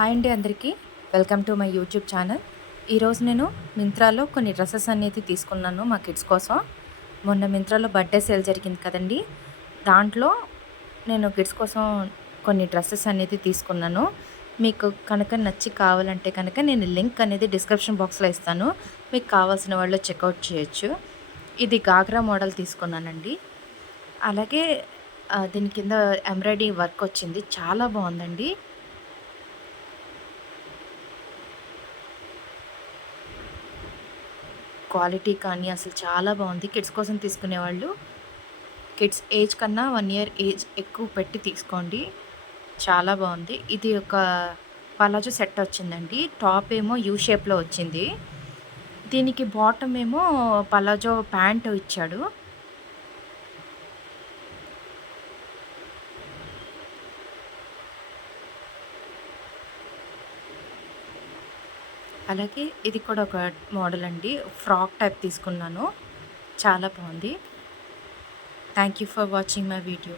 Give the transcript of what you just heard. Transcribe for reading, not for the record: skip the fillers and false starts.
Hi అండి అందరికీ. Welcome to my YouTube channel. ఈరోజు నేను మింత్రాలో కొన్ని డ్రెసెస్ అనేది తీసుకున్నాను మా కిడ్స్ కోసం. మొన్న మింత్రాలో బర్త్‌డే సేల్ జరిగింది కదండీ! దాంట్లో నేను కిడ్స్ కోసం కొన్ని డ్రెసెస్ అనేది తీసుకున్నాను. మీకు కనుక నచ్చి కావాలంటే కనుక నేను లింక్ అనేది డిస్క్రిప్షన్ బాక్స్‌లో ఇస్తాను. మీకు కావాల్సిన వాళ్ళు చెక్‌ఔట్ చేయొచ్చు. ఇది గాగ్రా మోడల్ తీసుకున్నానండి. అలాగే దీని కింద ఎంబ్రాయిడరీ వర్క్ వచ్చింది. చాలా బావుందండి. క్వాలిటీ కానీ అసలు చాలా బావుంది. కిడ్స్ కోసం తీసుకునేవాళ్ళు కిడ్స్ ఏజ్ కన్నా 1 ఇయర్ ఏజ్ ఎక్కువ పెట్టి తీసుకోండి. చాలా బావుంది. ఇది ఒక పలాజో సెట్ వచ్చిందండి. టాప్ ఏమో యూ షేప్‌లో వచ్చింది. దీనికి బాటమ్ ఏమో పలాజో ప్యాంట్ ఇచ్చాడు. అలాగే ఇది కూడా ఒక మోడల్ అండి. ఫ్రాక్ టైప్ తీసుకున్నాను. చాలా బావుంది. Thank you for watching my video.